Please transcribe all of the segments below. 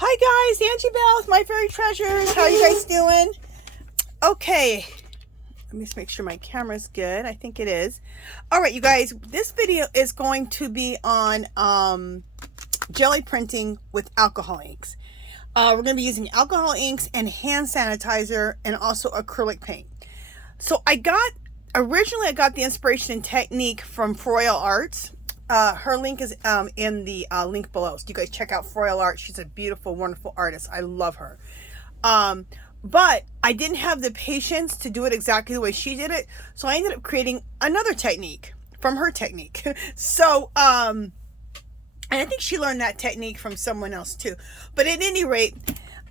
Hi guys, Angie Bells, my fairy treasures. How are you guys doing? Okay, let me just make sure my camera's good. I think it is. All right, you guys, this video is going to be on jelly printing with alcohol inks. We're going to be using alcohol inks and hand sanitizer and also acrylic paint. So originally I got the inspiration and technique from Froyle Arts. Her link is in the link below, so you guys check out Froyle Arts. She's a beautiful, wonderful artist. I love her. But I didn't have the patience to do it exactly the way she did it, so I ended up creating another technique from her technique. So, and I think she learned that technique from someone else too. But at any rate,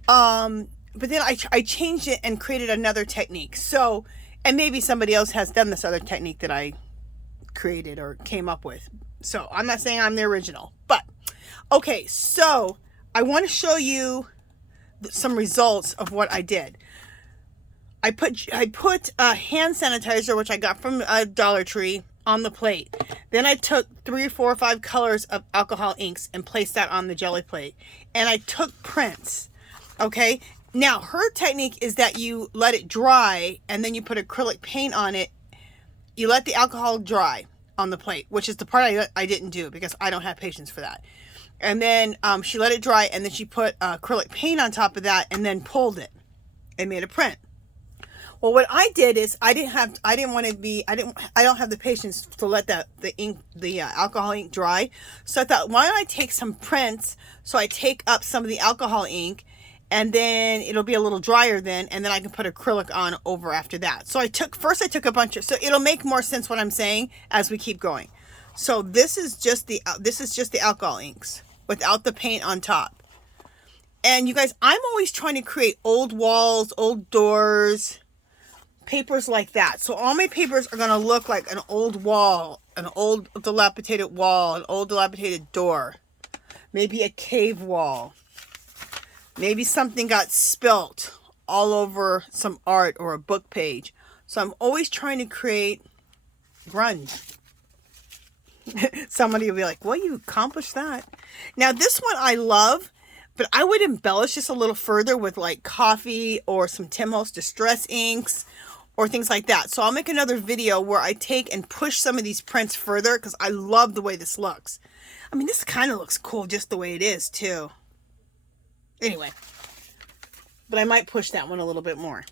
but then I changed it and created another technique. So, and maybe somebody else has done this other technique that I created or came up with. So I'm not saying I'm the original, but okay, so I want to show you some results of what I did. I put hand sanitizer, which I got from Dollar Tree, on the plate. Then I took 3, 4, or 5 colors of alcohol inks and placed that on the jelly plate. And I took prints. Okay, now her technique is that you let it dry and then you put acrylic paint on it. You let the alcohol dry on the plate, which is the part I didn't do because I don't have patience for that. And then she let it dry, and then she put acrylic paint on top of that and then pulled it and made a print. Well, what I did is I don't have the patience to let the alcohol ink dry. So I thought, why don't I take some prints? So I take up some of the alcohol ink, and then it'll be a little drier then, and then I can put acrylic on over after that. So first I took a bunch of, so it'll make more sense what I'm saying as we keep going. So this is just the alcohol inks without the paint on top. And you guys, I'm always trying to create old walls, old doors, papers like that. So all my papers are going to look like an old wall, an old dilapidated wall, an old dilapidated door, maybe a cave wall. Maybe something got spilt all over some art or a book page. So I'm always trying to create grunge. Somebody will be like, well, you accomplished that. Now this one I love, but I would embellish this a little further with like coffee or some Tim Holtz Distress inks or things like that. So I'll make another video where I take and push some of these prints further because I love the way this looks. I mean, this kind of looks cool just the way it is too. Anyway, but I might push that one a little bit more.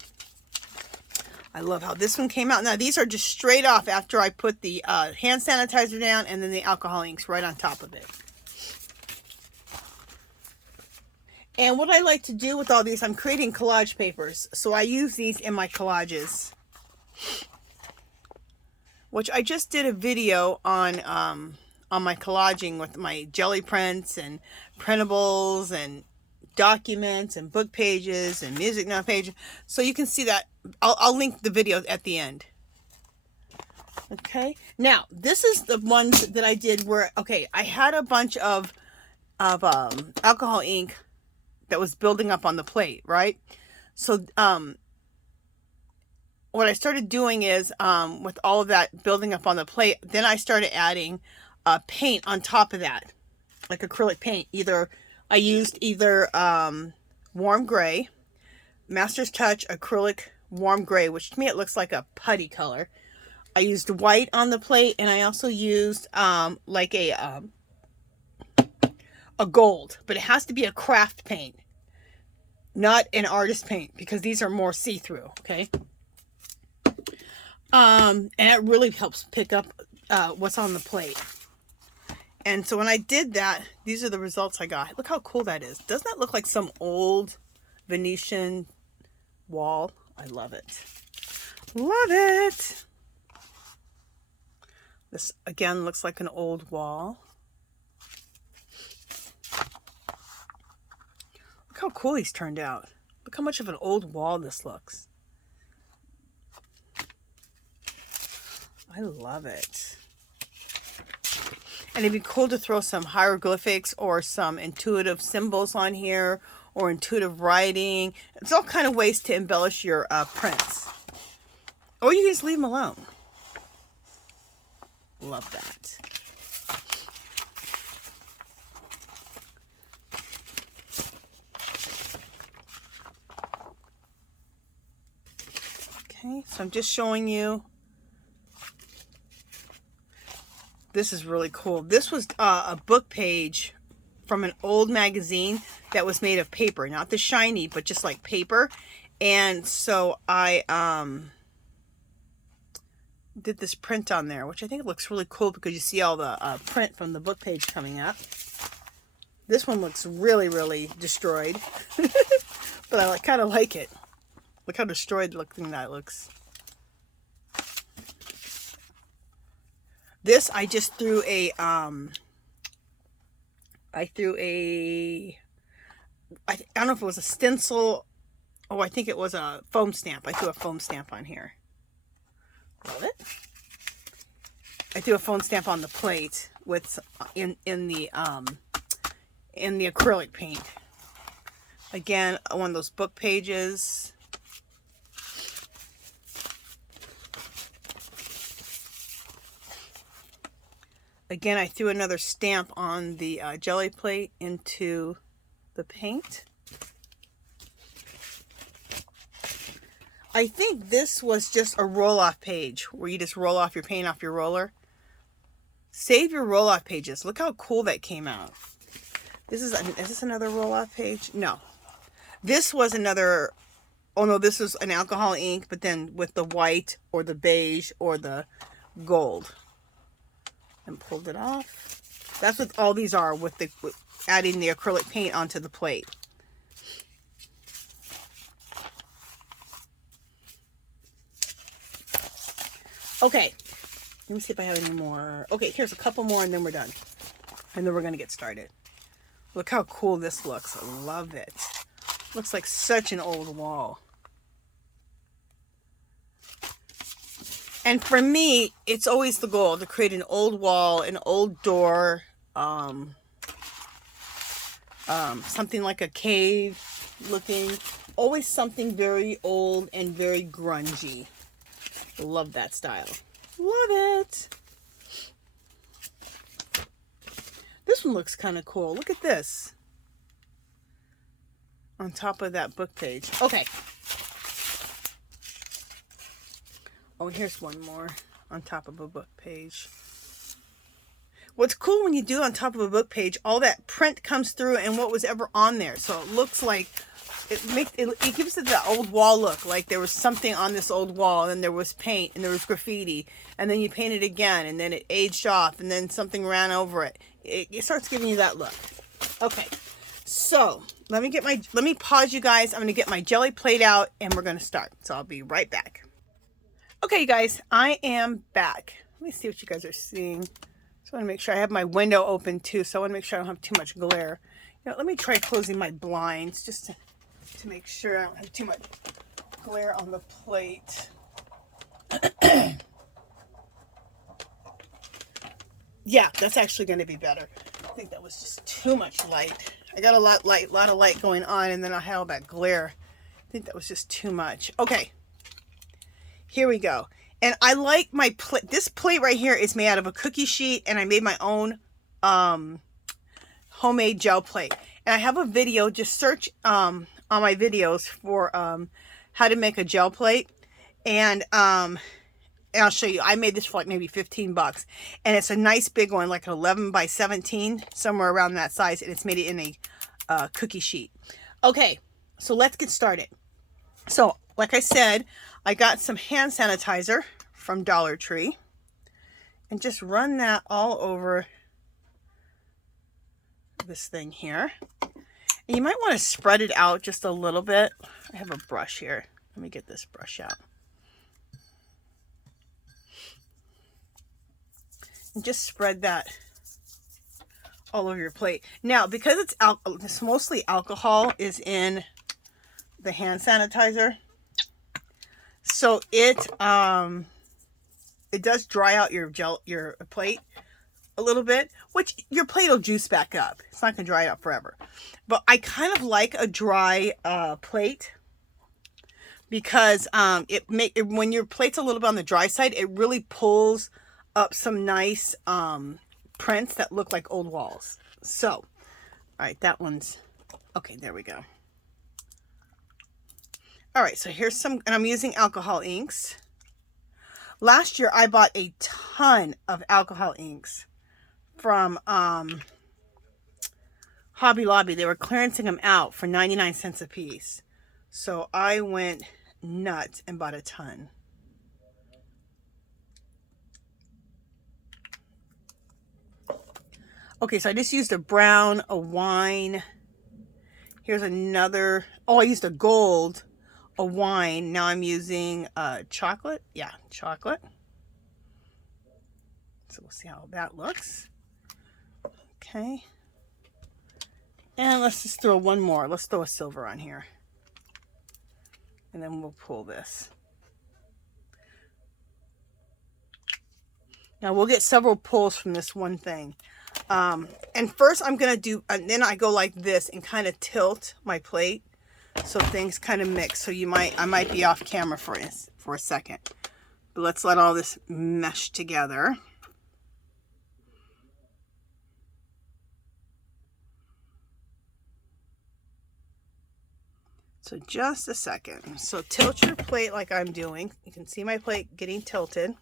I love how this one came out. Now, these are just straight off after I put the hand sanitizer down and then the alcohol inks right on top of it. And what I like to do with all these, I'm creating collage papers. So I use these in my collages, which I just did a video on my collaging with my jelly prints and printables and documents and book pages and music note pages, so you can see that. I'll link the video at the end. Okay, now this is the ones that I did where, okay, I had a bunch of alcohol ink that was building up on the plate, right? So what I started doing is with all of that building up on the plate, then I started adding paint on top of that, like acrylic paint. I used either warm gray, Master's Touch acrylic warm gray, which to me it looks like a putty color. I used white on the plate, and I also used like a gold, but it has to be a craft paint, not an artist paint, because these are more see-through. Okay, and it really helps pick up what's on the plate. And so when I did that, these are the results I got. Look how cool that is. Doesn't that look like some old Venetian wall? I love it. Love it. This, again, looks like an old wall. Look how cool these turned out. Look how much of an old wall this looks. I love it. And it'd be cool to throw some hieroglyphics or some intuitive symbols on here, or intuitive writing. It's all kind of ways to embellish your prints. Or you can just leave them alone. Love that. Okay, so I'm just showing you. This is really cool. This was a book page from an old magazine that was made of paper, not the shiny, but just like paper. And so I did this print on there, which I think looks really cool because you see all the print from the book page coming up. This one looks really, really destroyed, but I kind of like it. Look how destroyed looking that looks. This I just threw a I don't know if it was a stencil. Oh, I think it was a foam stamp. I threw a foam stamp on here. Love it. I threw a foam stamp on the plate with in the acrylic paint. Again, one of those book pages. Again, I threw another stamp on the jelly plate into the paint. I think this was just a roll-off page where you just roll off your paint off your roller. Save your roll-off pages. Look how cool that came out. Is this another roll-off page? No. This was another, oh no, this was an alcohol ink, but then with the white or the beige or the gold. And pulled it off. That's what all these are with adding the acrylic paint onto the plate. Okay, let me see if I have any more. Okay, here's a couple more and then we're done. And then we're going to get started. Look how cool this looks. I love it. Looks like such an old wall. And for me, it's always the goal to create an old wall, an old door, something like a cave looking. Always something very old and very grungy. Love that style. Love it. This one looks kind of cool. Look at this. On top of that book page. Okay. Oh, here's one more on top of a book page. What's cool when you do on top of a book page, all that print comes through and what was ever on there. So it looks like it gives it that old wall look, like there was something on this old wall, and there was paint, and there was graffiti, and then you paint it again, and then it aged off, and then something ran over it. It starts giving you that look. Okay, so let me pause you guys. I'm going to get my jelly plate out, and we're going to start. So I'll be right back. Okay, you guys, I am back. Let me see what you guys are seeing. Just want to make sure I have my window open too, so I want to make sure I don't have too much glare. You know, let me try closing my blinds just to make sure I don't have too much glare on the plate. Yeah, that's actually going to be better. I think that was just too much light. I got a lot of light going on, and then I had all that glare. I think that was just too much. Okay, here we go. And I like my plate. This plate right here is made out of a cookie sheet, and I made my own homemade gel plate. And I have a video. Just search on my videos for how to make a gel plate, and I'll show you. I made this for like maybe 15 bucks, and it's a nice big one, like an 11 by 17, somewhere around that size, and it's made it in a cookie sheet. Okay, so let's get started. So like I said, I got some hand sanitizer from Dollar Tree, and just run that all over this thing here. And you might want to spread it out just a little bit. I have a brush here. Let me get this brush out. And just spread that all over your plate. Now, because it's mostly alcohol is in the hand sanitizer, so it does dry out your plate a little bit, which your plate will juice back up. It's not going to dry out forever. But I kind of like a dry plate because when your plate's a little bit on the dry side, it really pulls up some nice prints that look like old walls. So, all right, that one's okay. There we go. All right, so here's some, and I'm using alcohol inks. Last year I bought a ton of alcohol inks from Hobby Lobby. They were clearancing them out for 99 cents a piece. So I went nuts and bought a ton. Okay, so I just used a brown, a wine. Here's another. Oh, I used a gold, a wine. Now I'm using chocolate. Yeah, chocolate. So we'll see how that looks. Okay. And let's just throw one more. Let's throw a silver on here. And then we'll pull this. Now we'll get several pulls from this one thing. And first I'm going to do, and then I go like this and kind of tilt my plate so things kind of mix. So I might be off camera for a second. But let's let all this mesh together. So just a second. So tilt your plate like I'm doing. You can see my plate getting tilted.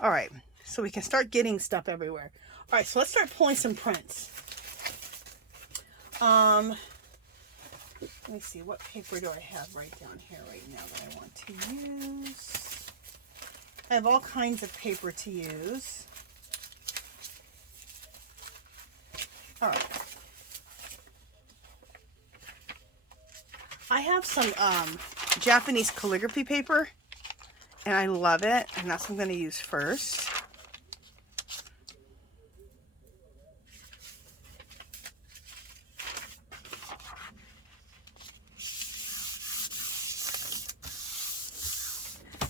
All right, so we can start getting stuff everywhere. All right, so let's start pulling some prints. Let me see, what paper do I have right down here right now that I want to use? I have all kinds of paper to use. All right. I have some Japanese calligraphy paper. And I love it, and that's what I'm going to use first.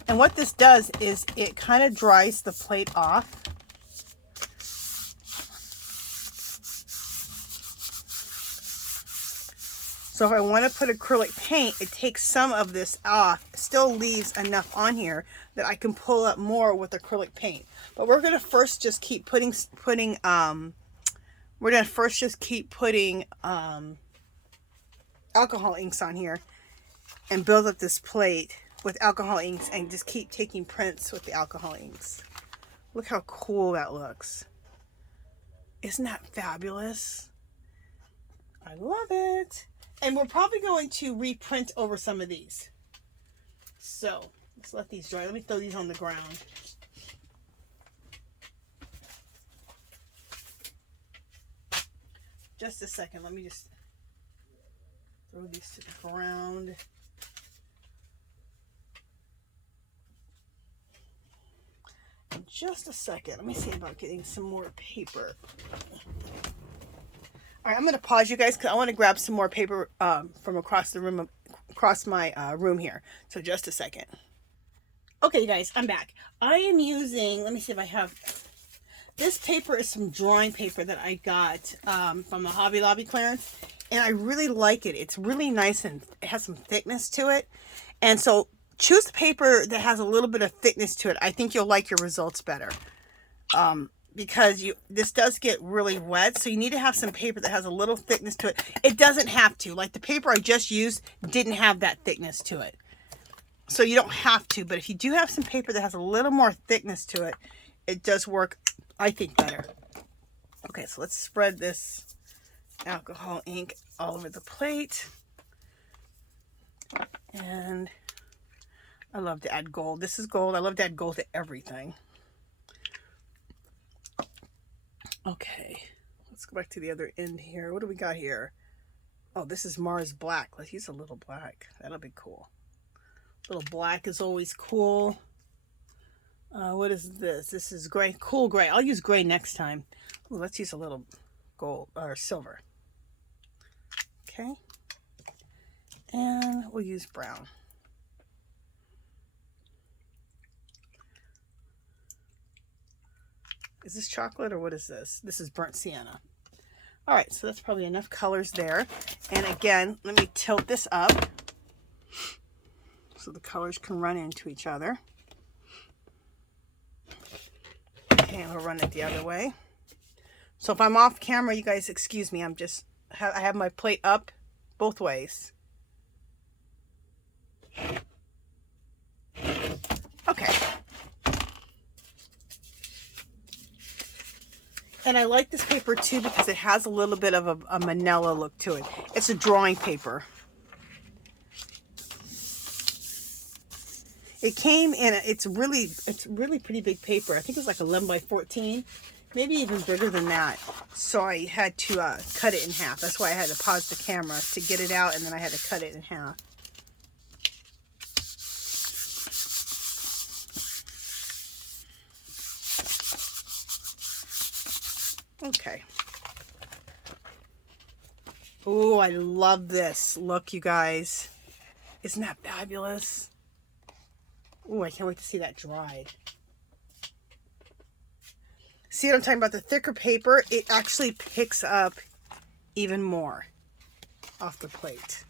And what this does is it kind of dries the plate off. So if I want to put acrylic paint, it takes some of this off, still leaves enough on here that I can pull up more with acrylic paint. But we're going to first just keep putting alcohol inks on here and build up this plate with alcohol inks and just keep taking prints with the alcohol inks. Look how cool that looks. Isn't that fabulous? I love it. And we're probably going to reprint over some of these. So let's let these dry. Let me throw these on the ground. Just a second. Let me just throw these to the ground. In just a second. Let me see about getting some more paper. All right, I'm going to pause you guys because I want to grab some more paper from across the room, across my room here. So just a second. Okay, guys, I'm back. I am using, let me see if I have, this paper is some drawing paper that I got from the Hobby Lobby clearance. And I really like it. It's really nice and it has some thickness to it. And so choose the paper that has a little bit of thickness to it. I think you'll like your results better. Because this does get really wet, so you need to have some paper that has a little thickness to it. It doesn't have to. Like the paper I just used didn't have that thickness to it. So you don't have to, but if you do have some paper that has a little more thickness to it, it does work, I think, better. Okay, so let's spread this alcohol ink all over the plate. And I love to add gold. This is gold. I love to add gold to everything. Okay, let's go back to the other end here. What do we got here? Oh, this is Mars Black. Let's use a little black. That'll be cool. Little black is always cool. What is this? This is gray. Cool gray. I'll use gray next time. Ooh, let's use a little gold or silver. Okay. And we'll use brown. Is this chocolate or what is this? This is burnt sienna. All right, so that's probably enough colors there. And again, let me tilt this up so the colors can run into each other. Okay, and we'll run it the other way. So if I'm off camera, you guys excuse me. I'm just I have my plate up both ways. Okay. And I like this paper too because it has a little bit of a manila look to it. It's a drawing paper. It came in, it's really pretty big paper. I think it's like 11 by 14, maybe even bigger than that. So I had to cut it in half. That's why I had to pause the camera to get it out, and then I had to cut it in half. Okay. Oh, I love this. Look, you guys. Isn't that fabulous? Oh, I can't wait to see that dried. See what I'm talking about? The thicker paper, it actually picks up even more off the plate.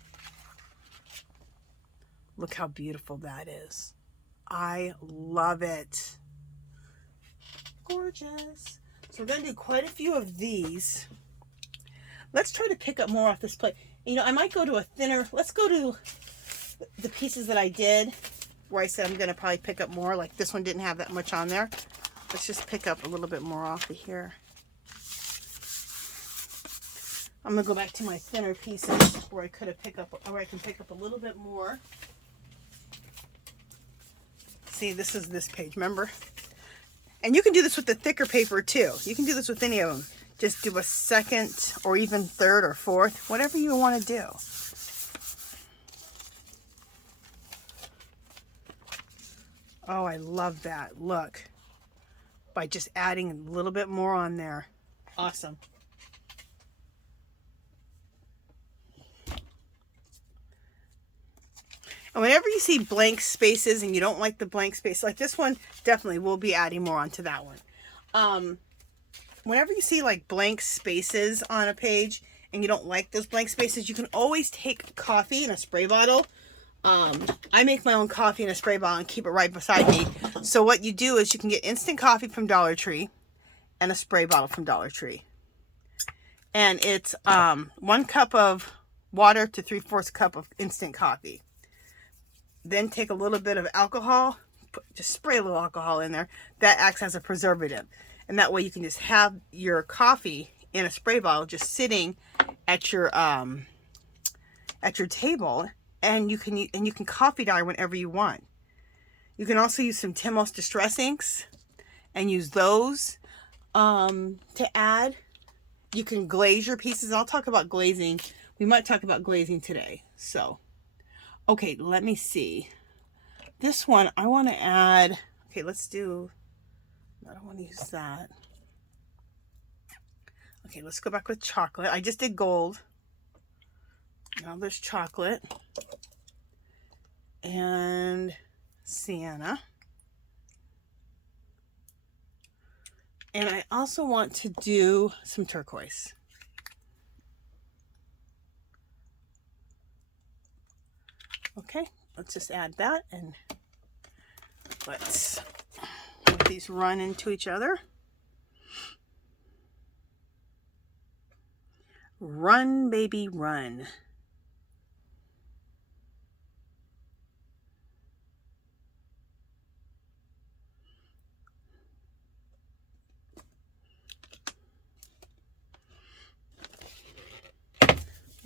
Look how beautiful that is. I love it. Gorgeous. So we're going to do quite a few of these. Let's try to pick up more off this plate. You know, I might go to a thinner, let's go to the pieces that I did where I said I'm going to probably pick up more. Like this one didn't have that much on there. Let's just pick up a little bit more off of here. I'm going to go back to my thinner pieces where I could have picked up, or I can pick up a little bit more. See, this is this page, remember? And you can do this with the thicker paper too. You can do this with any of them. Just do a second or even third or fourth, whatever you want to do. Oh, I love that. Look. By just adding a little bit more on there. Awesome. And whenever you see blank spaces and you don't like the blank space, like this one, definitely we'll be adding more onto that one. Whenever you see like blank spaces on a page and you don't like those blank spaces, you can always take coffee in a spray bottle. I make my own coffee in a spray bottle and keep it right beside me. So what you do is you can get instant coffee from Dollar Tree and a spray bottle from Dollar Tree. And it's 1 cup of water to 3/4 cup of instant coffee. Then take a little bit of alcohol, just spray a little alcohol in there. That acts as a preservative. And that way you can just have your coffee in a spray bottle just sitting at your table, and you can coffee dye whenever you want. You can also use some Timos Distress inks and use those to add. You can glaze your pieces. I'll talk about glazing. We might talk about glazing today. So, okay, let me see. This one I want to add. Okay, let's do. I don't want to use that. Okay, let's go back with chocolate. I just did gold. Now there's chocolate and sienna. And I also want to do some turquoise. Okay, let's just add that and let's let these run into each other. Run, baby, run.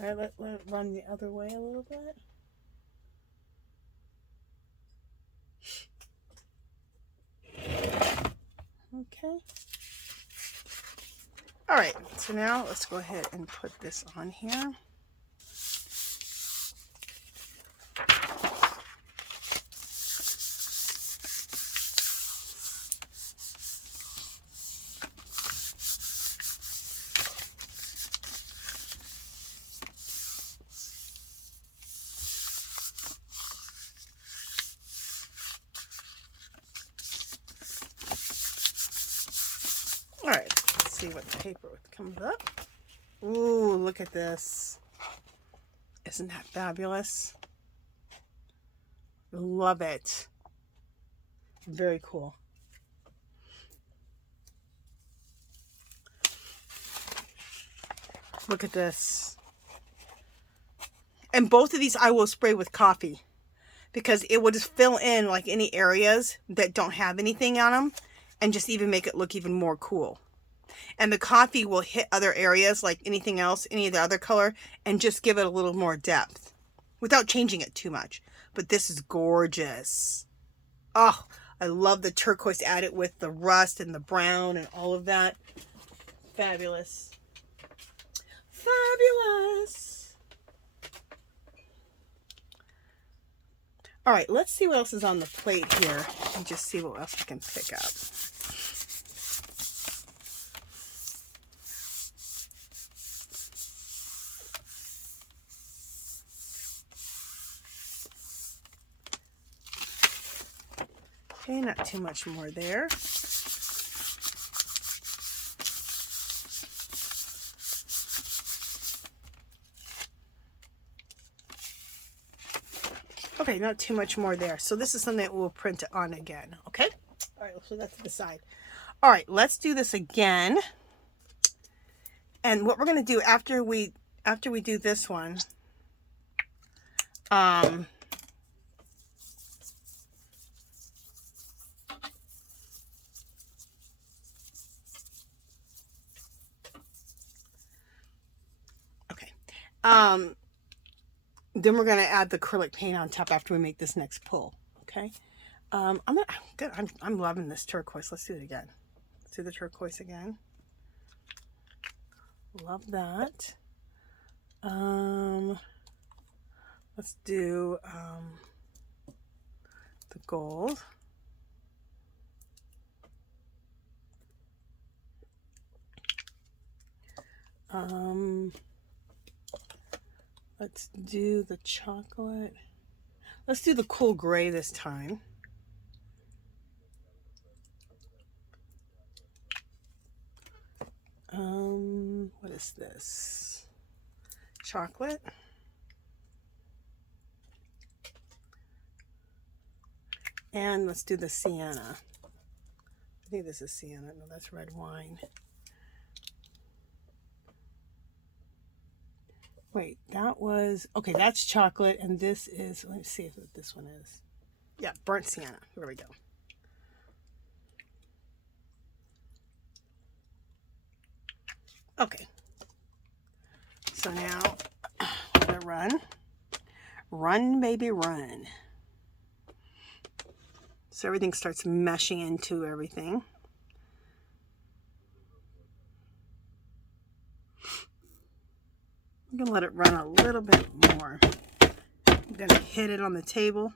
All right, let it run the other way a little bit. Okay. All right, so now let's go ahead and put this on here. All right, let's see what the paper comes up. Ooh, look at this. Isn't that fabulous? Love it. Very cool. Look at this. And both of these I will spray with coffee, because it will just fill in like any areas that don't have anything on them, and just even make it look even more cool. And the coffee will hit other areas like anything else, any of the other color, and just give it a little more depth without changing it too much. But this is gorgeous. Oh, I love the turquoise added with the rust and the brown and all of that. Fabulous. Fabulous. All right, let's see what else is on the plate here and just see what else we can pick up. Okay, not too much more there. Okay, not too much more there. So this is something that we'll print on again. Okay. All right, so that's to the side. All right, let's do this again. And what we're going to do after we do this one, then we're going to add the acrylic paint on top after we make this next pull. Okay. I'm loving this turquoise. Let's do it again. Let's do the turquoise again. Love that. Let's do the gold. Let's do the chocolate. Let's do the cool gray this time. What is this? Chocolate. And let's do the sienna. I think this is sienna. No, that's red wine. Wait, that was, okay, that's chocolate, and this is, let me see what this one is. Yeah, burnt sienna. Here we go. Okay. So now, I'm gonna run. Run, baby, run. So everything starts meshing into everything. I'm gonna let it run a little bit more. I'm gonna hit it on the table.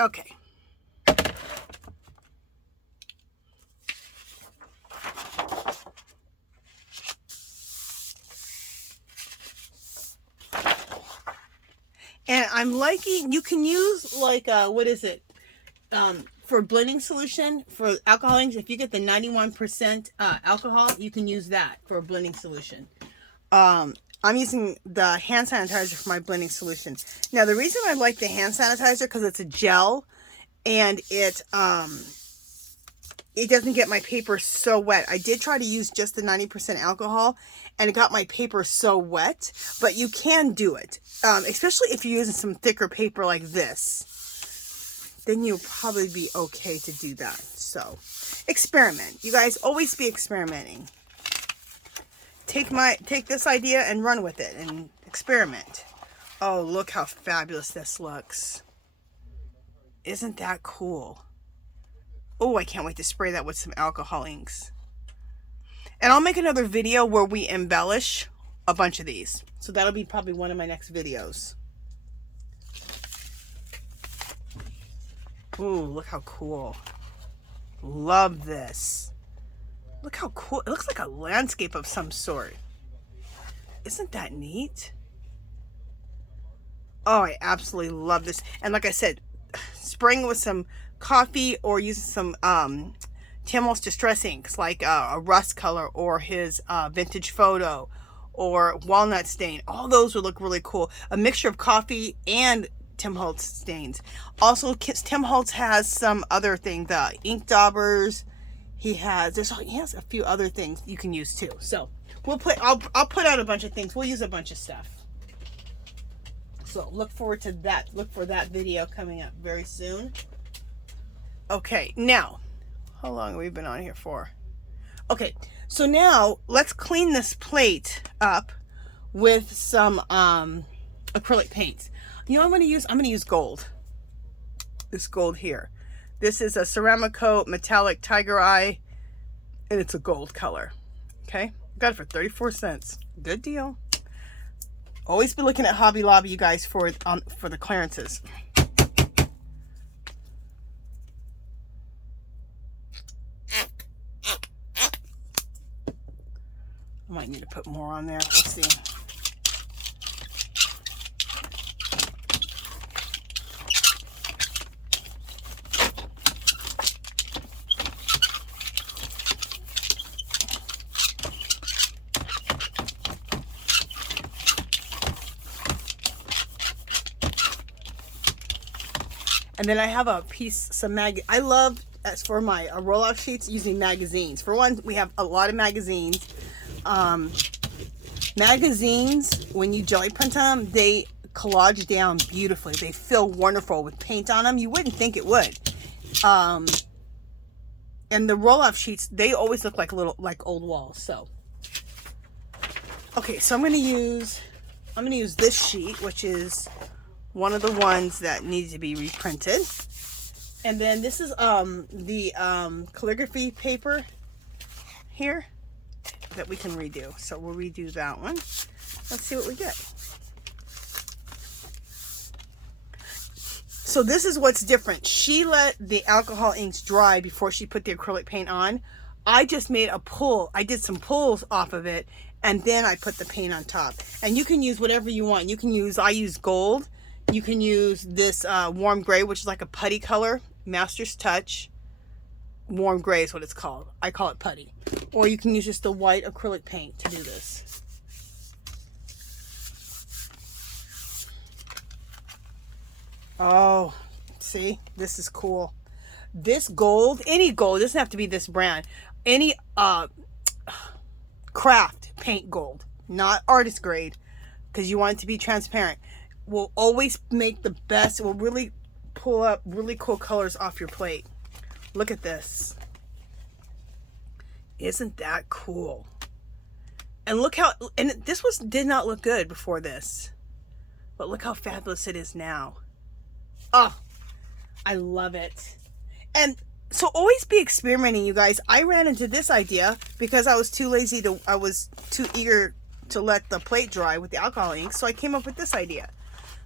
Okay. And I'm liking, you can use like, what is it? For blending solution, for alcoholings, if you get the 91% alcohol, you can use that for a blending solution. I'm using the hand sanitizer for my blending solution. Now, the reason I like the hand sanitizer, because it's a gel, and it doesn't get my paper so wet. I did try to use just the 90% alcohol, and it got my paper so wet, but you can do it, especially if you're using some thicker paper like this. Then you'll probably be okay to do that. So, experiment. You guys always be experimenting. Take this idea and run with it and experiment. Oh, look how fabulous this looks. Isn't that cool? Oh, I can't wait to spray that with some alcohol inks. And I'll make another video where we embellish a bunch of these. So that'll be probably one of my next videos. Ooh, look how cool. Love this. Look how cool. It looks like a landscape of some sort. Isn't that neat? Oh, I absolutely love this. And like I said, spraying with some coffee or using some Tim Holtz Distress inks like a rust color or his vintage photo or walnut stain. All those would look really cool. A mixture of coffee and Tim Holtz stains. Also, Tim Holtz has some other thing, the ink daubers. He has a few other things you can use too. So I'll put out a bunch of things. We'll use a bunch of stuff. So look forward to that. Look for that video coming up very soon. Okay, now, how long have we been on here for? Okay, so now let's clean this plate up with some acrylic paints. You know what I'm going to use? I'm going to use gold. This gold here. This is a ceramic coat metallic tiger eye, and it's a gold color. Okay, got it for 34 cents. Good deal. Always be looking at Hobby Lobby, you guys, for the clearances. I might need to put more on there. We'll see. And then I have a piece, I love, as for my roll-off sheets, using magazines. For one, we have a lot of magazines. Magazines, when you jelly print them, they collage down beautifully. They feel wonderful with paint on them. You wouldn't think it would. And the roll-off sheets, they always look like old walls. So, okay, so I'm gonna use this sheet, which is one of the ones that needs to be reprinted. And then this is the calligraphy paper here that we can redo. So we'll redo that one. Let's see what we get. So this is what's different. She let the alcohol inks dry before she put the acrylic paint on. I just made a pull. I did some pulls off of it, and then I put the paint on top. And you can use whatever you want. You can use, I use gold. You can use this warm gray, which is like a putty color. Master's Touch. Warm gray is what it's called. I call it putty. Or you can use just the white acrylic paint to do this. Oh, see? This is cool. This gold, any gold, doesn't have to be this brand. Any craft paint gold, not artist grade, because you want it to be transparent, will always make the best. It will really pull up really cool colors off your plate. Look at this. Isn't that cool? And look how, and this did not look good before this, but look how fabulous it is now. Oh, I love it. And so always be experimenting, you guys. I ran into this idea because I was too lazy I was too eager to let the plate dry with the alcohol ink. So I came up with this idea.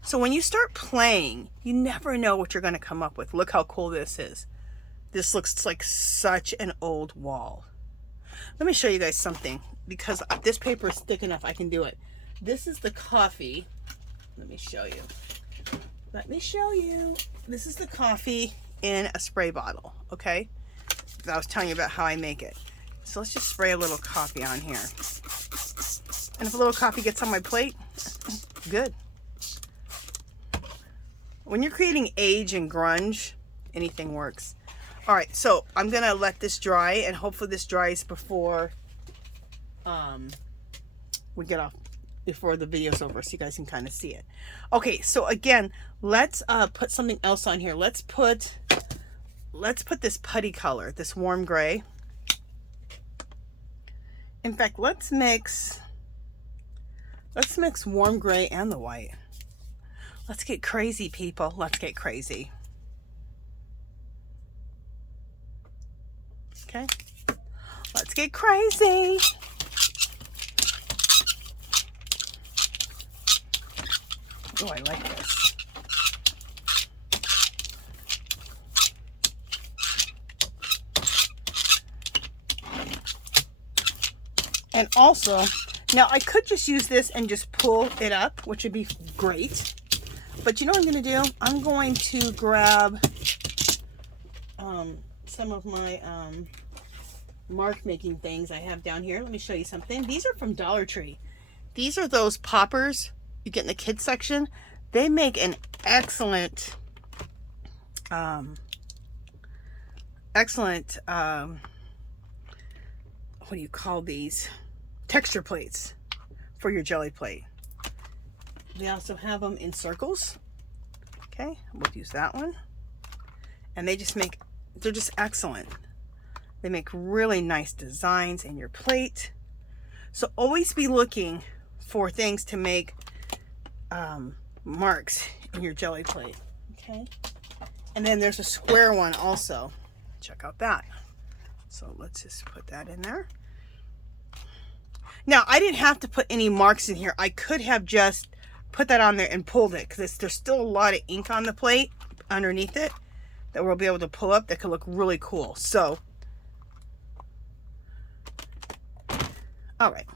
So when you start playing, you never know what you're going to come up with. Look how cool this is. This looks like such an old wall. Let me show you guys something, because this paper is thick enough I can do it. This is the coffee. Let me show you. Let me show you. This is the coffee in a spray bottle, okay? I was telling you about how I make it. So let's just spray a little coffee on here. And if a little coffee gets on my plate, good. When you're creating age and grunge, anything works. All right, so I'm gonna let this dry, and hopefully this dries before we get off, before the video's over, so you guys can kind of see it. Okay, so again, let's put something else on here. Let's put this putty color, this warm gray. In fact, let's mix warm gray and the white. Let's get crazy, people. Let's get crazy. Okay, let's get crazy. Oh, I like this. And also, now I could just use this and just pull it up, which would be great. But you know what I'm going to do? I'm going to grab some of my mark making things I have down here. Let me show you something. These are from Dollar Tree. These are those poppers you get in the kids section. They make an excellent what do you call these? Texture plates for your jelly plate. They also have them in circles. Okay, we'll use that one. And they just make, they're just excellent. They make really nice designs in your plate. So always be looking for things to make marks in your jelly plate. Okay, and then there's a square one also. Check out that. So let's just put that in there. Now I didn't have to put any marks in here. I could have just put that on there and pulled it, because there's still a lot of ink on the plate underneath it that we'll be able to pull up that could look really cool. So, all right.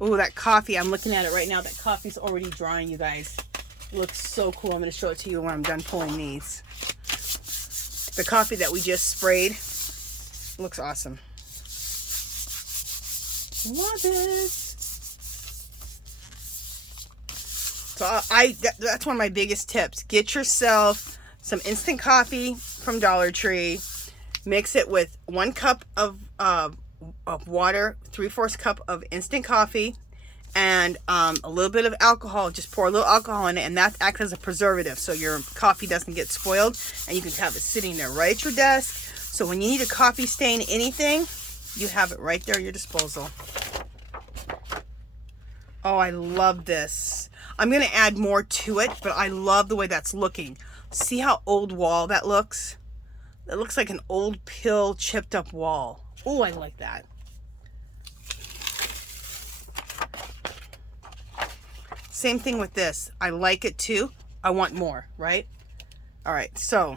Oh, that coffee, I'm looking at it right now. That coffee's already drying, you guys. It looks so cool. I'm going to show it to you when I'm done pulling these. The coffee that we just sprayed looks awesome. Love it. So that's one of my biggest tips. Get yourself some instant coffee from Dollar Tree. Mix it with 1 cup of water, 3/4 cup of instant coffee, and a little bit of alcohol. Just pour a little alcohol in it, and that acts as a preservative, so your coffee doesn't get spoiled, and you can have it sitting there right at your desk. So when you need a coffee stain anything, you have it right there at your disposal. Oh, I love this. I'm going to add more to it, but I love the way that's looking. See how old wall that looks? It looks like an old pill chipped up wall. Oh, I like that. Same thing with this. I like it too. I want more, right? All right, so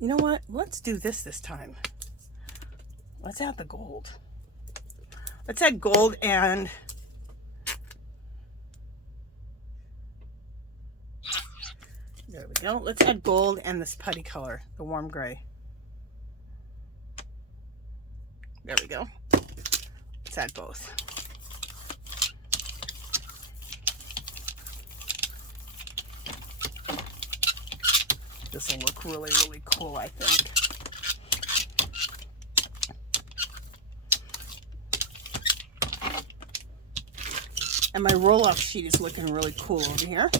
you know what? Let's do this time. Let's add the gold. Let's add gold, and there we go. Let's add gold and this putty color, the warm gray. There we go. Let's add both. This will look really, really cool, I think. And my roll-off sheet is looking really cool over here.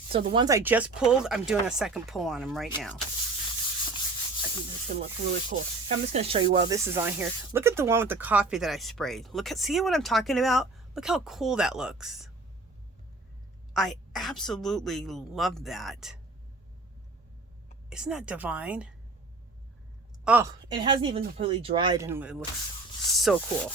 So the ones I just pulled, I'm doing a second pull on them right now. I think this is gonna look really cool. I'm just gonna show you while this is on here. Look at the one with the coffee that I sprayed. Look at, see what I'm talking about? Look how cool that looks. I absolutely love that. Isn't that divine? Oh, it hasn't even completely dried and it looks so cool.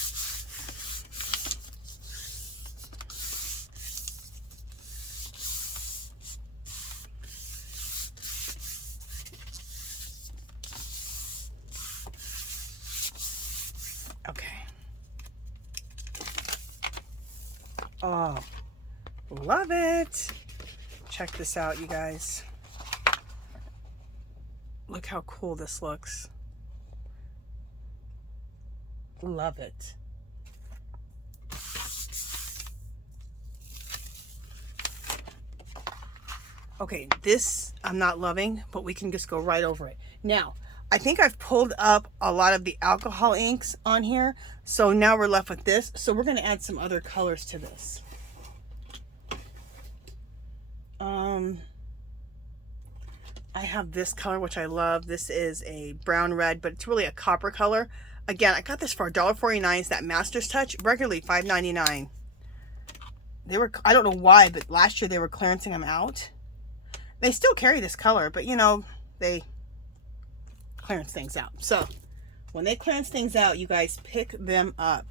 Okay. Oh, love it. Check this out, you guys. Look how cool this looks. Love it. Okay, this I'm not loving, but we can just go right over it. Now, I think I've pulled up a lot of the alcohol inks on here, so now we're left with this. So we're going to add some other colors to this. I have this color, which I love. This is a brown red, but it's really a copper color. Again, I got this for $1.49. It's that Master's Touch, regularly $5.99. They were, I don't know why, but last year they were clearancing them out. They still carry this color, but you know, they clearance things out. So when they clearance things out, you guys pick them up.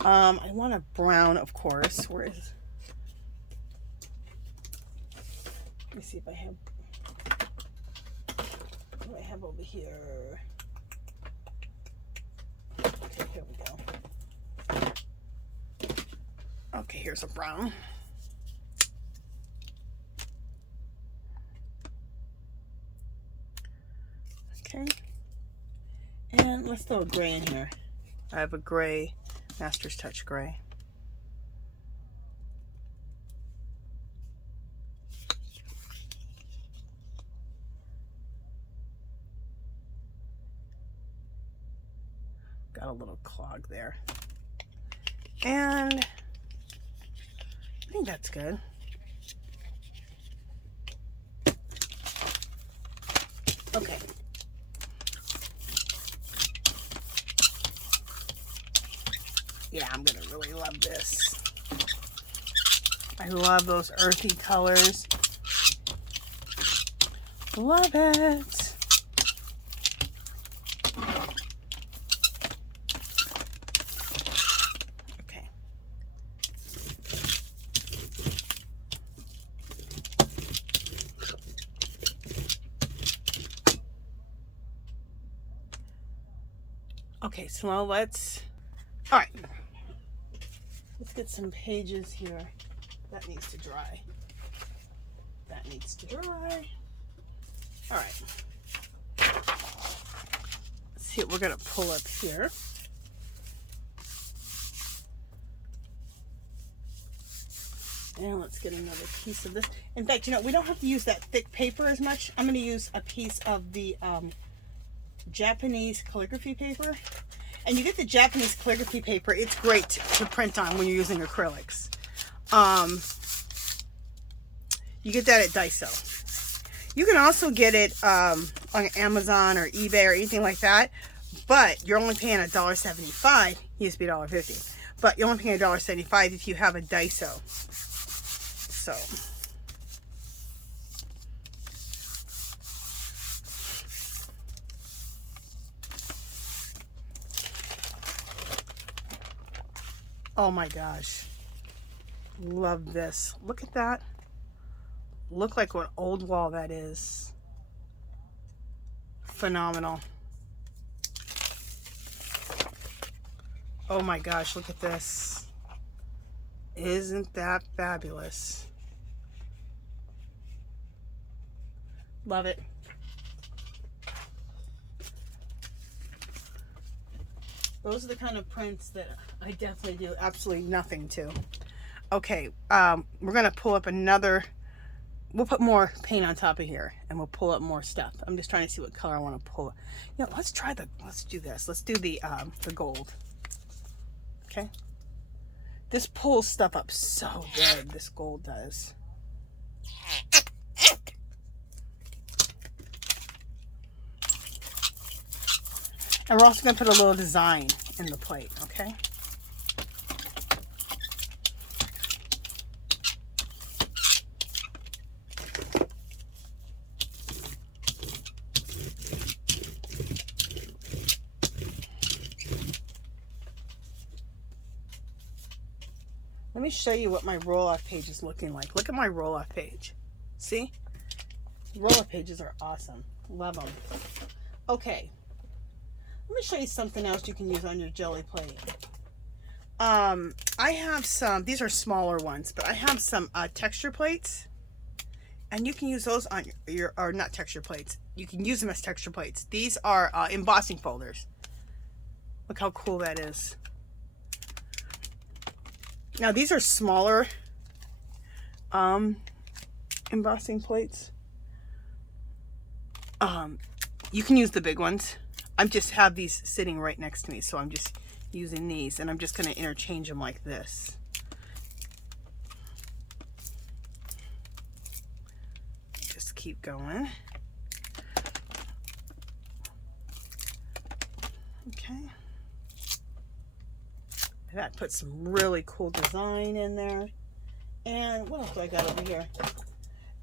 I want a brown, of course. Where is, let me see if I have, what do I have over here? Okay, here we go. Okay, here's a brown. Okay. And let's throw a gray in here. I have a gray, Master's Touch gray. Got a little clog there. And I think that's good. Okay. Yeah, I'm gonna really love this. I love those earthy colors. Love it. Okay. Okay, so now let's, all right. Let's get some pages here. That needs to dry. That needs to dry. All right. Let's see what we're gonna pull up here. And let's get another piece of this. In fact, you know, we don't have to use that thick paper as much. I'm gonna use a piece of the Japanese calligraphy paper. And you get the Japanese calligraphy paper. It's great to print on when you're using acrylics. You get that at Daiso. You can also get it on Amazon or eBay or anything like that. But you're only paying $1.75. It used to be $1.50. But you're only paying $1.75 if you have a Daiso. So. Oh my gosh. Love this. Look at that. Look like what old wall that is. Phenomenal. Oh my gosh, look at this. Isn't that fabulous? Love it. Those are the kind of prints that I definitely do absolutely nothing to. Okay, we're gonna pull up another, we'll put more paint on top of here and we'll pull up more stuff. I'm just trying to see what color I want to pull. You know, let's do this. Let's do the gold. Okay. This pulls stuff up so good, this gold does. And we're also going to put a little design in the plate, okay? Let me show you what my roll-off page is looking like. Look at my roll-off page. See? Roll-off pages are awesome. Love them. Okay. Let me show you something else you can use on your jelly plate. I have some, these are smaller ones, but I have some texture plates. And you can use those on your, or not texture plates. You can use them as texture plates. These are embossing folders. Look how cool that is. Now these are smaller embossing plates. You can use the big ones. I just have these sitting right next to me, so I'm just using these, and I'm just going to interchange them like this. Just keep going. Okay. That puts some really cool design in there. And what else do I got over here?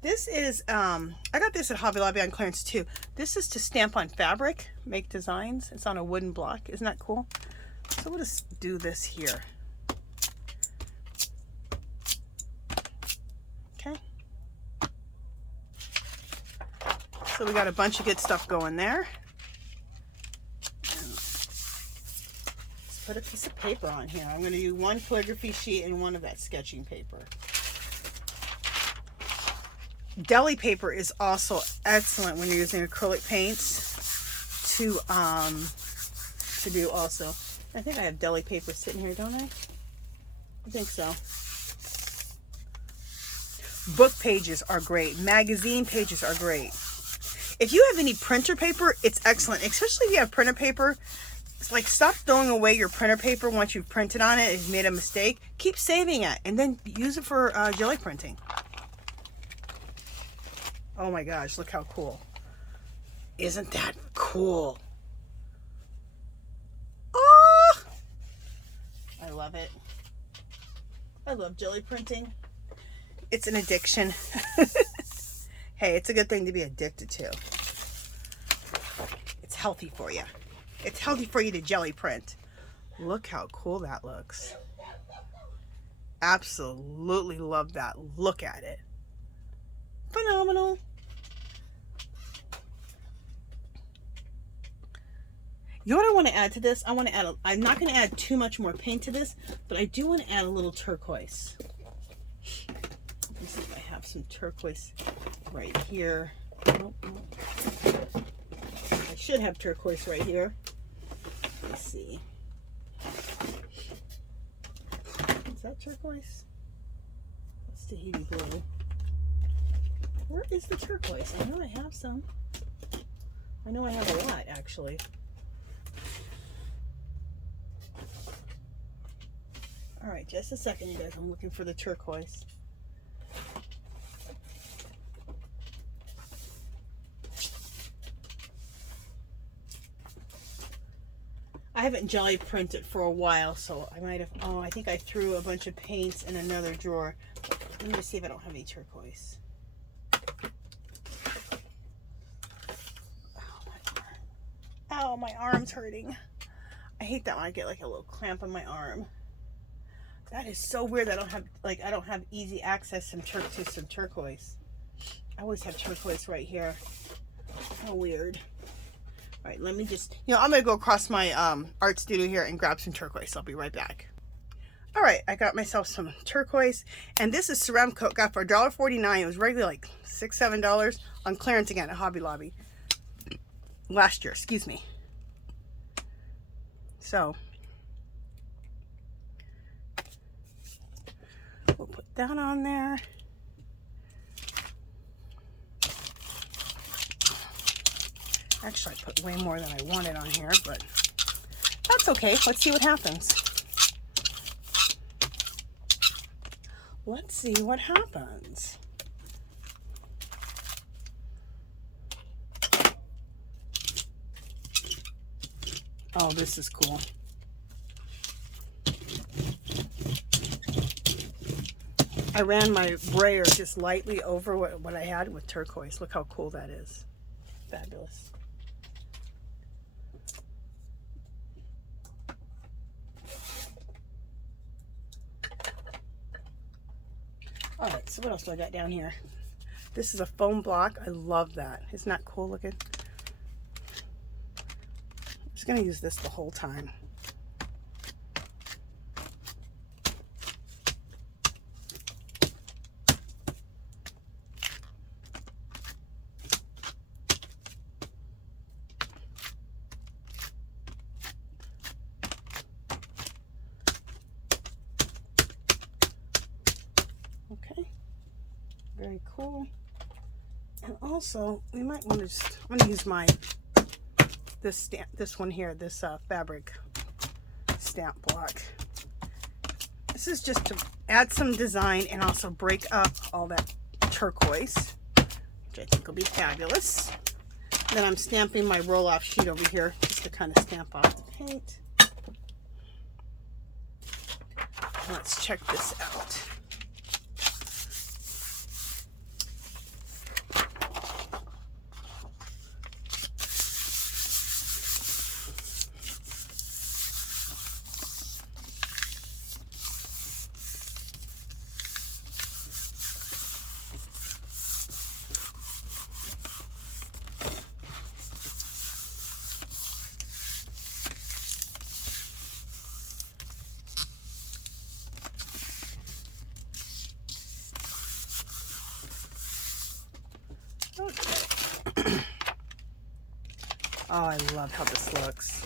This is, I got this at Hobby Lobby on clearance too. This is to stamp on fabric, make designs. It's on a wooden block. Isn't that cool? So we'll just do this here. Okay. So we got a bunch of good stuff going there. And let's put a piece of paper on here. I'm going to do one calligraphy sheet and one of that sketching paper. Deli paper is also excellent when you're using acrylic paints. to do also. I think I have deli paper sitting here, don't I? I think so. Book pages are great. Magazine pages are great. If you have any printer paper, it's excellent. Especially if you have printer paper. It's like, stop throwing away your printer paper once you've printed on it. If you made a mistake, keep saving it and then use it for jelly printing. Oh my gosh, look how cool. Isn't that cool? Oh, I love it. I love jelly printing. It's an addiction. Hey, it's a good thing to be addicted to. It's healthy for you. It's healthy for you to jelly print. Look how cool that looks. Absolutely love that. Look at it. Phenomenal. You know what I want to add to this? I want to add, I'm not going to add too much more paint to this, but I do want to add a little turquoise. Let me see if I have some turquoise right here. Oh, oh. I should have turquoise right here. Let's see. Is that turquoise? That's Tahiti blue. Where is the turquoise? I know I have some. I know I have a lot, actually. All right, just a second, you guys. I'm looking for the turquoise. I haven't jelly printed for a while, so I might have, oh, I think I threw a bunch of paints in another drawer. Let me just see if I don't have any turquoise. Oh, my arm's hurting. I hate that when I get like a little clamp on my arm. That is so weird. I don't have easy access to some turquoise. I always have turquoise right here. How weird. All right, let me just, I'm going to go across my art studio here and grab some turquoise. I'll be right back. All right, I got myself some turquoise, and this is ceramic coat. Got for $1.49. It was regularly like $6, $7 on clearance again at Hobby Lobby. Last year, excuse me. So we'll put that on there. Actually, I put way more than I wanted on here, but that's okay. Let's see what happens. Let's see what happens. Oh, this is cool. I ran my brayer just lightly over what I had with turquoise. Look how cool that is. Fabulous. All right, so what else do I got down here? This is a foam block. I love that. Isn't that cool looking? I'm just going to use this the whole time. Okay, very cool. And also, we might want to just, I'm going to use this stamp, this one here, this fabric stamp block. This is just to add some design and also break up all that turquoise, which I think will be fabulous. Then I'm stamping my roll-off sheet over here just to kind of stamp off the paint. Let's check this out. Oh, I love how this looks.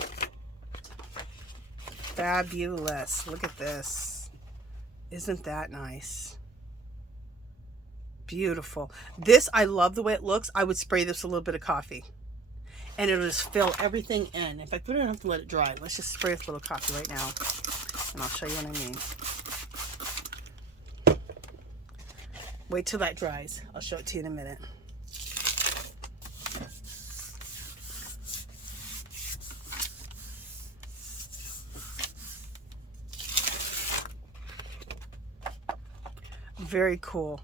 Fabulous. Look at this. Isn't that nice? Beautiful. This, I love the way it looks. I would spray this with a little bit of coffee. And it'll just fill everything in. In fact, we don't have to let it dry. Let's just spray with a little coffee right now. And I'll show you what I mean. Wait till that dries. I'll show it to you in a minute. Very cool.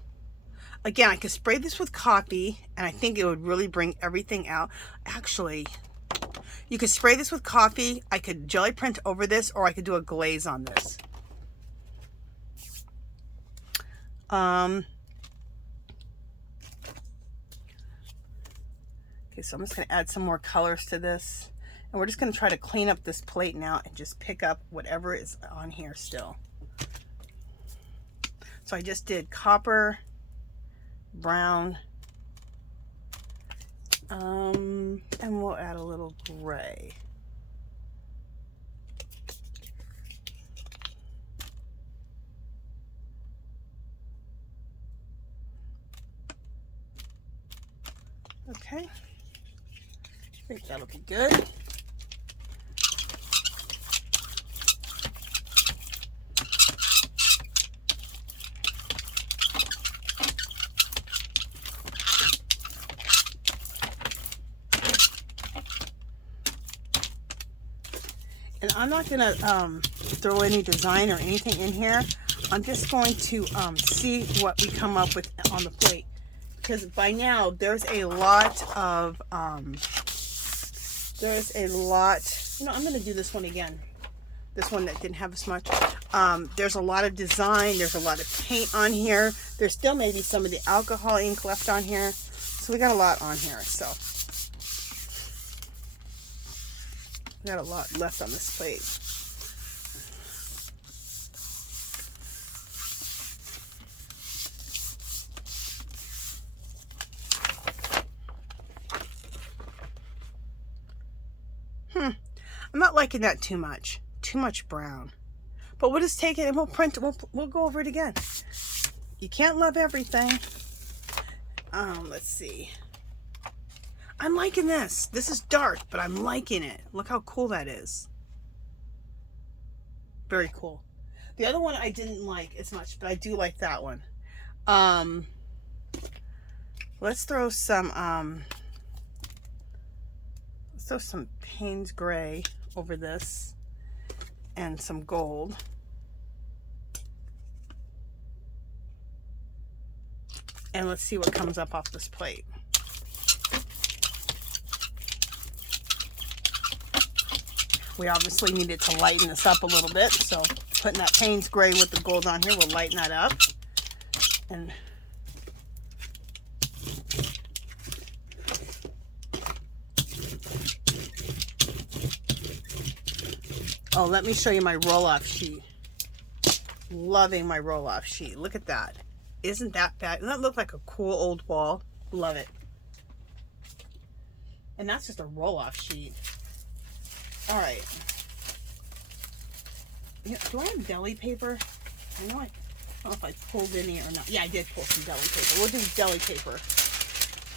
Again, I could spray this with coffee, and I think it would really bring everything out. Actually, you could spray this with coffee. I could jelly print over this, or I could do a glaze on this. Okay, so I'm just going to add some more colors to this. And we're just going to try to clean up this plate now and just pick up whatever is on here still. So I just did copper, brown, and we'll add a little gray. Okay, I think that'll be good. And I'm not going to throw any design or anything in here. I'm just going to see what we come up with on the plate. Because by now, there's a lot of, you know, I'm going to do this one again. This one that didn't have as much. There's a lot of design. There's a lot of paint on here. There's still maybe some of the alcohol ink left on here. So we got a lot on here. So we got a lot left on this plate. I'm not liking that too much. Too much brown. But we'll just take it and we'll print it. We'll go over it again. You can't love everything. Let's see. I'm liking this. This is dark, but I'm liking it. Look how cool that is. Very cool. The other one I didn't like as much, but I do like that one. Let's throw some Payne's Gray over this and some gold. And let's see what comes up off this plate. We obviously needed to lighten this up a little bit, so putting that Payne's Gray with the gold on here will lighten that up. And oh, let me show you my roll-off sheet. Loving my roll-off sheet. Look at that. Isn't that bad? Doesn't that look like a cool old wall? Love it. And that's just a roll-off sheet. All right. You know, do I have deli paper? I know I don't know if I pulled any or not. Yeah, I did pull some deli paper. We'll do deli paper.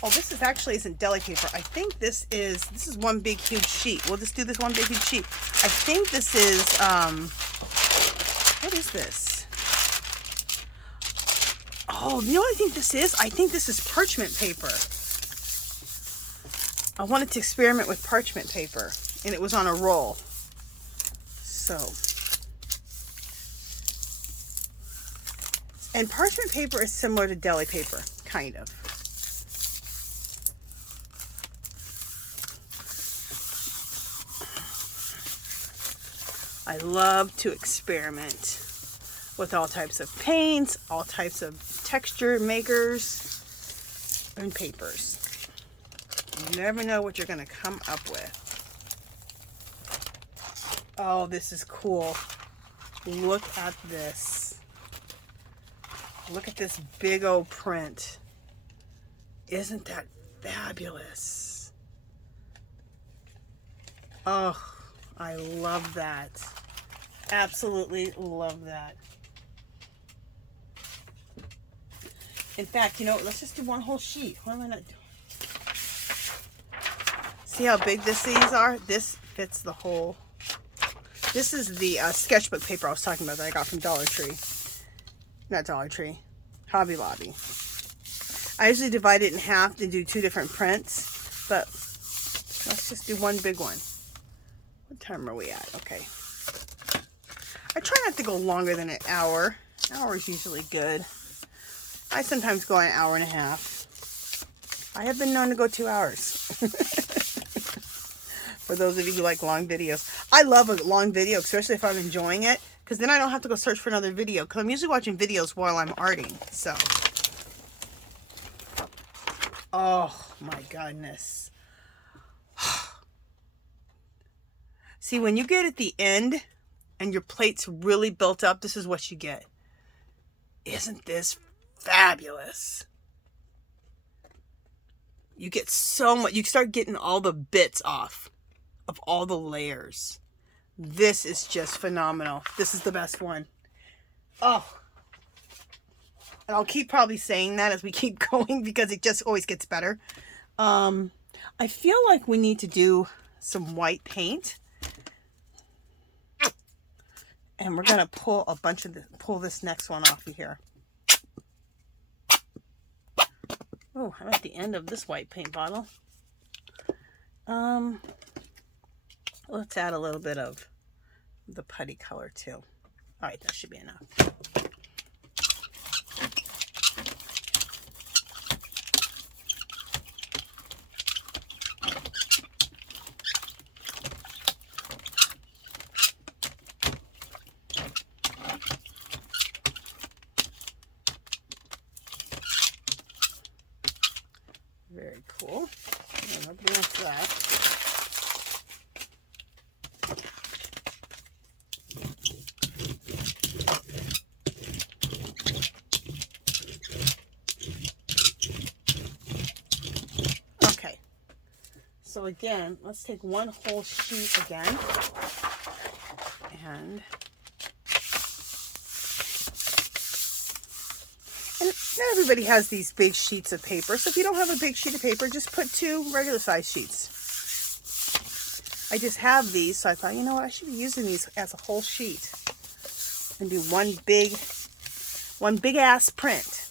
Oh, this is actually isn't deli paper. I think this is one big huge sheet. We'll just do this one big huge sheet. I think this is what is this? Oh, you know what I think this is? I think this is parchment paper. I wanted to experiment with parchment paper, and it was on a roll. So, and parchment paper is similar to deli paper, kind of. I love to experiment with all types of paints, all types of texture makers, and papers. You never know what you're going to come up with. Oh, this is cool. Look at this. Look at this big old print. Isn't that fabulous? Oh, I love that. Absolutely love that. In fact, you know, let's just do one whole sheet. What am I not doing? See how big these are? This fits the whole. This is the sketchbook paper I was talking about that I got from Dollar Tree. Not Dollar Tree. Hobby Lobby. I usually divide it in half to do 2 different prints, but let's just do one big one. What time are we at? Okay. I try not to go longer than an hour. An hour is usually good. I sometimes go an hour and a half. I have been known to go 2 hours. For those of you who like long videos. I love a long video, especially if I'm enjoying it, because then I don't have to go search for another video, because I'm usually watching videos while I'm arting. So, oh my goodness. See, when you get at the end and your plate's really built up, this is what you get. Isn't this fabulous? You get so much, you start getting all the bits off of all the layers. This is just phenomenal. This is the best one. Oh, and I'll keep probably saying that as we keep going, because it just always gets better. I feel like we need to do some white paint, and we're gonna pull a bunch of pull this next one off of here. Oh, I'm at the end of this white paint bottle. Let's add a little bit of the putty color too. All right, that should be enough. Very cool. Yeah, nobody wants that. Okay. So again, let's take one whole sheet again. And not everybody has these big sheets of paper, so if you don't have a big sheet of paper, just put 2 regular size sheets. I just have these, so I thought, you know what, I should be using these as a whole sheet and do one big ass print.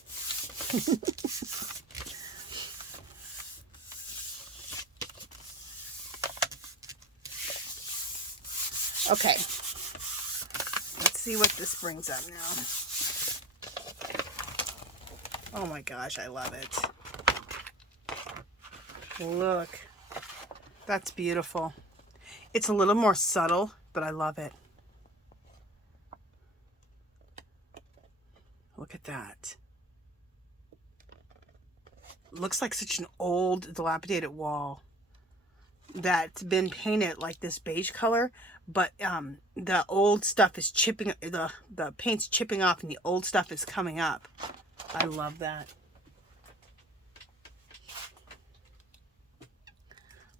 Okay, let's see what this brings up now. Oh my gosh, I love it. Look, that's beautiful. It's a little more subtle, but I love it. Look at that. Looks like such an old, dilapidated wall that's been painted like this beige color, but the old stuff is chipping, the paint's chipping off and the old stuff is coming up. I love that.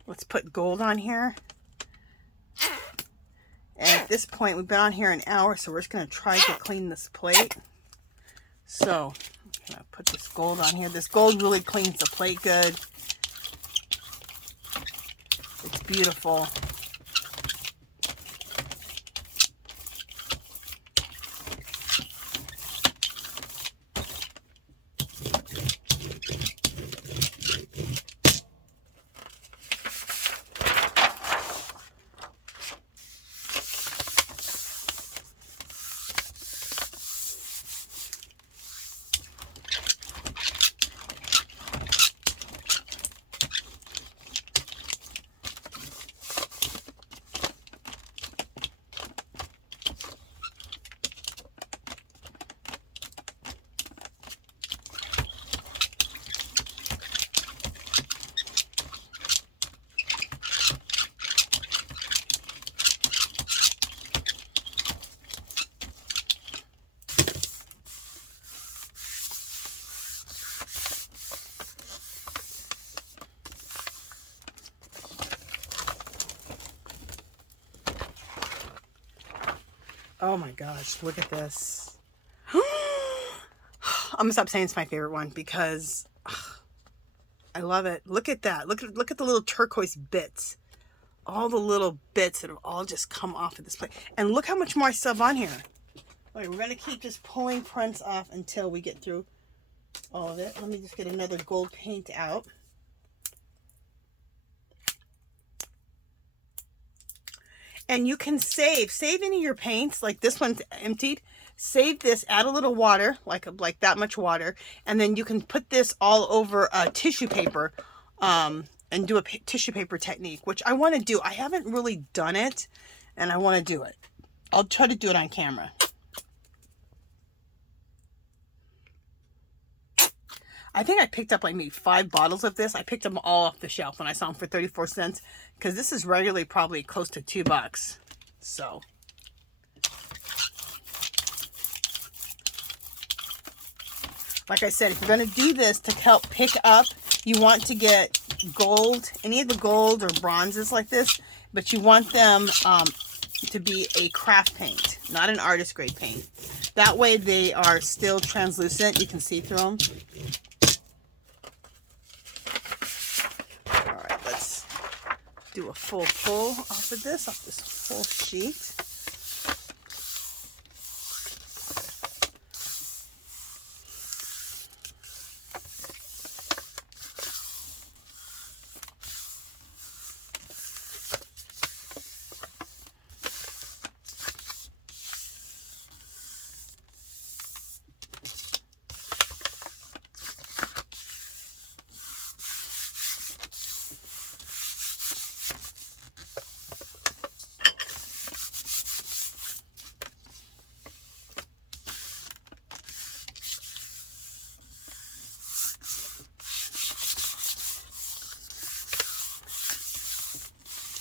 Let's put gold on here. And at this point, we've been on here an hour, so we're just going to try to clean this plate. So, I'm going to put this gold on here. This gold really cleans the plate good. It's beautiful. Oh my gosh, look at this. I'm gonna stop saying it's my favorite one because I love it. Look at that. Look at the little turquoise bits. All the little bits that have all just come off of this plate. And look how much more I still have on here. All right, we're gonna keep just pulling prints off until we get through all of it. Let me just get another gold paint out. And you can save any of your paints, like this one's emptied. Save this, add a little water, like that much water, and then you can put this all over tissue paper and do a tissue paper technique, which I want to do. I haven't really done it, and I want to do it. I'll try to do it on camera. I think I picked up like maybe 5 bottles of this. I picked them all off the shelf when I saw them for 34 cents because this is regularly probably close to $2. So, like I said, if you're going to do this to help pick up, you want to get gold, any of the gold or bronzes like this, but you want them to be a craft paint, not an artist grade paint. That way they are still translucent. You can see through them. Do a full pull off this whole sheet.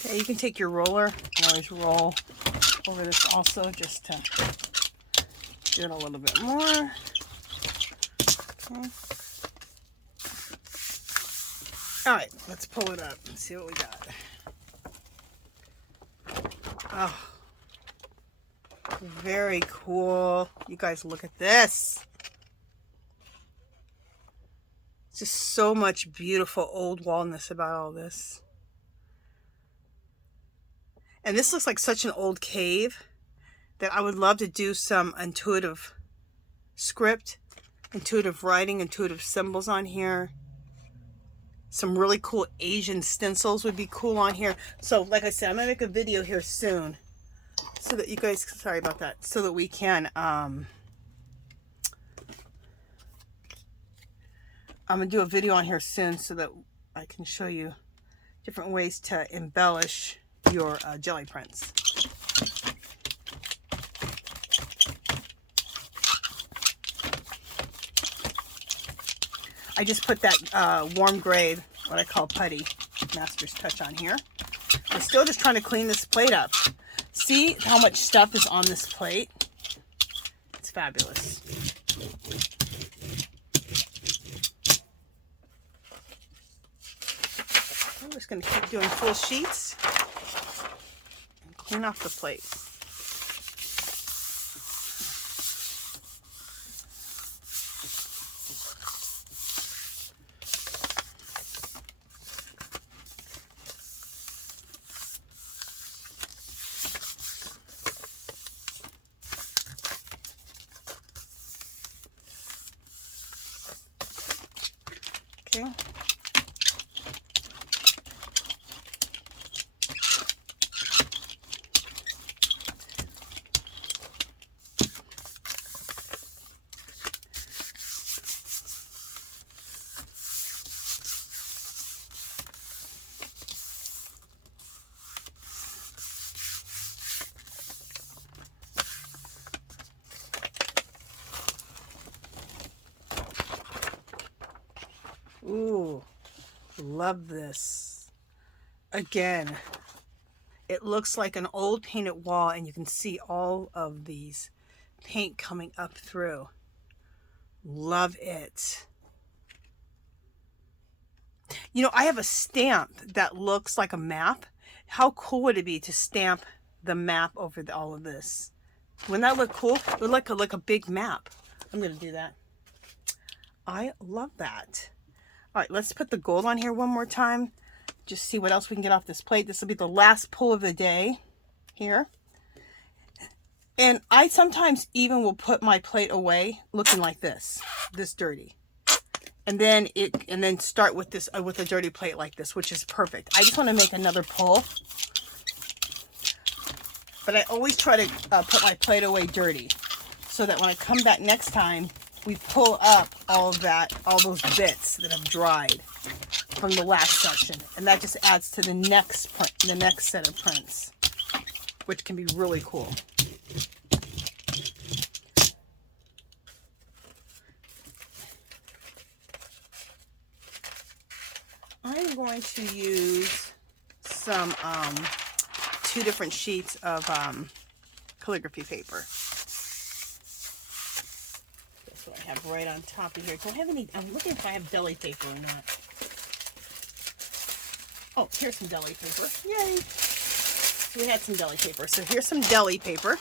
Okay, you can take your roller and always roll over this also, just to do it a little bit more. Okay. All right, let's pull it up and see what we got. Oh, very cool. You guys look at this. It's just so much beautiful old wallness about all this. And this looks like such an old cave that I would love to do some intuitive script, intuitive writing, intuitive symbols on here. Some really cool Asian stencils would be cool on here. So like I said, I'm gonna make a video here soon so that you guys, sorry about that, so that we can, I'm gonna do a video on here soon so that I can show you different ways to embellish your jelly prints. I just put that warm gray, what I call putty, Master's Touch on here. I'm still just trying to clean this plate up. See how much stuff is on this plate? It's fabulous. I'm just going to keep doing full sheets and clean off the plate. Okay. Ooh, love this. Again, it looks like an old painted wall, and you can see all of these paint coming up through. Love it. You know, I have a stamp that looks like a map. How cool would it be to stamp the map over all of this? Wouldn't that look cool? It would look like a big map. I'm going to do that. I love that. All right, let's put the gold on here one more time. Just see what else we can get off this plate. This will be the last pull of the day here. And I sometimes even will put my plate away looking like this dirty. And then start with this with a dirty plate like this, which is perfect. I just want to make another pull. But I always try to put my plate away dirty, so that when I come back next time, we pull up all those bits that have dried from the last session, and that just adds to the next set of prints, which can be really cool. I'm going to use some 2 different sheets of calligraphy paper. That's what I have right on top of here. Do I have any? I'm looking if I have deli paper or not. Oh, here's some deli paper. Yay! We had some deli paper. So here's some deli paper.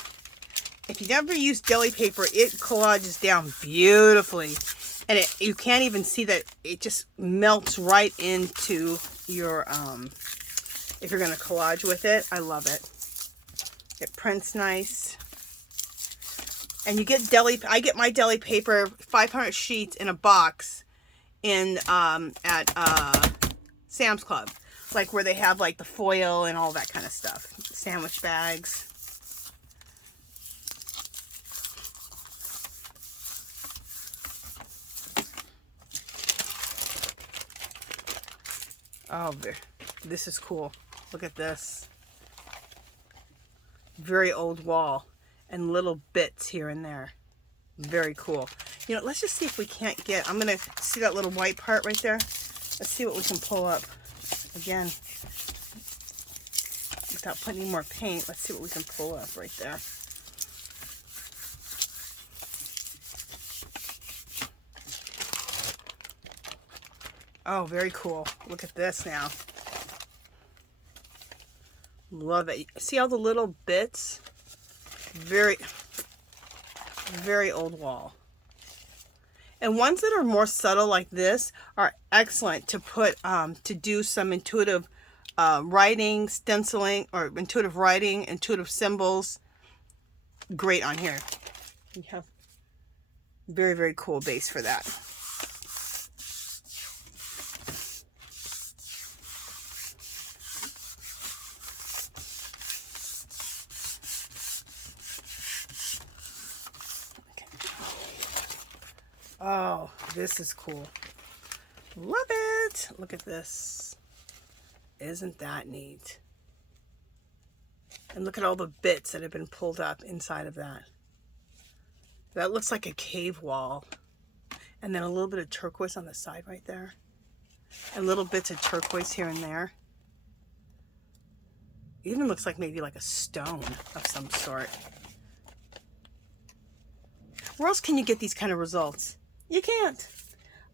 If you never use deli paper, it collages down beautifully. And you can't even see that it just melts right into your, if you're going to collage with it. I love it. It prints nice. And you get I get my deli paper, 500 sheets in a box at Sam's Club. Like where they have like the foil and all that kind of stuff. Sandwich bags. Oh, this is cool. Look at this. Very old wall and little bits here and there. Very cool. You know, let's just see if we can't get, I'm going to see that little white part right there. Let's see what we can pull up. Again, without putting any more paint, let's see what we can pull up right there. Oh, very cool. Look at this now. Love it. See all the little bits? Very, very old wall. And ones that are more subtle like this are excellent to put, to do some intuitive writing, stenciling, or intuitive writing, intuitive symbols. Great on here. You have very, very cool base for that. Oh, this is cool. Love it. Look at this. Isn't that neat? And look at all the bits that have been pulled up inside of that. That looks like a cave wall. And then a little bit of turquoise on the side right there. And little bits of turquoise here and there. Even looks like maybe like a stone of some sort. Where else can you get these kind of results? You can't.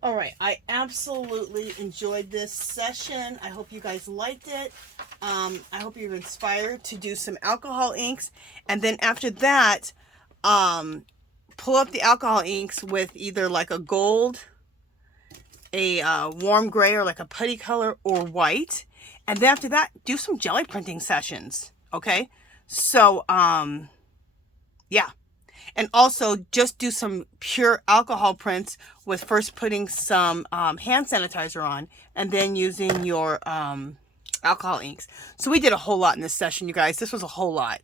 All right, I absolutely enjoyed this session. I hope you guys liked it. I hope you're inspired to do some alcohol inks. And then after that, pull up the alcohol inks with either like a gold, a warm gray, or like a putty color, or white. And then after that, do some jelly printing sessions. Okay? So, yeah. And also just do some pure alcohol prints with first putting some hand sanitizer on and then using your alcohol inks. So we did a whole lot in this session, you guys. This was a whole lot.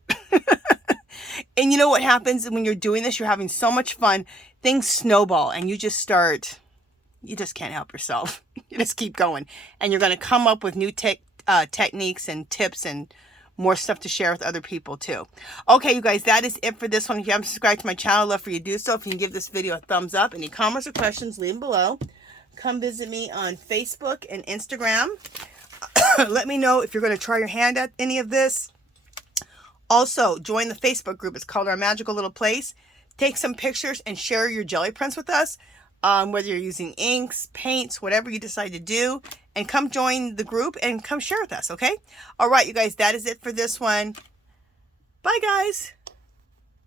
And you know what happens when you're doing this? You're having so much fun. Things snowball and you just can't help yourself. You just keep going. And you're going to come up with new techniques and tips and more stuff to share with other people too. Okay, you guys, that is it for this one. If you haven't subscribed to my channel, I'd love for you to do so. If you can give this video a thumbs up. Any comments or questions, leave them below. Come visit me on Facebook and Instagram. Let me know if you're going to try your hand at any of this. Also, join the Facebook group. It's called Our Magical Little Place. Take some pictures and share your jelly prints with us. Whether you're using inks, paints, whatever you decide to do. And come join the group and come share with us, okay? All right, you guys, that is it for this one. Bye, guys.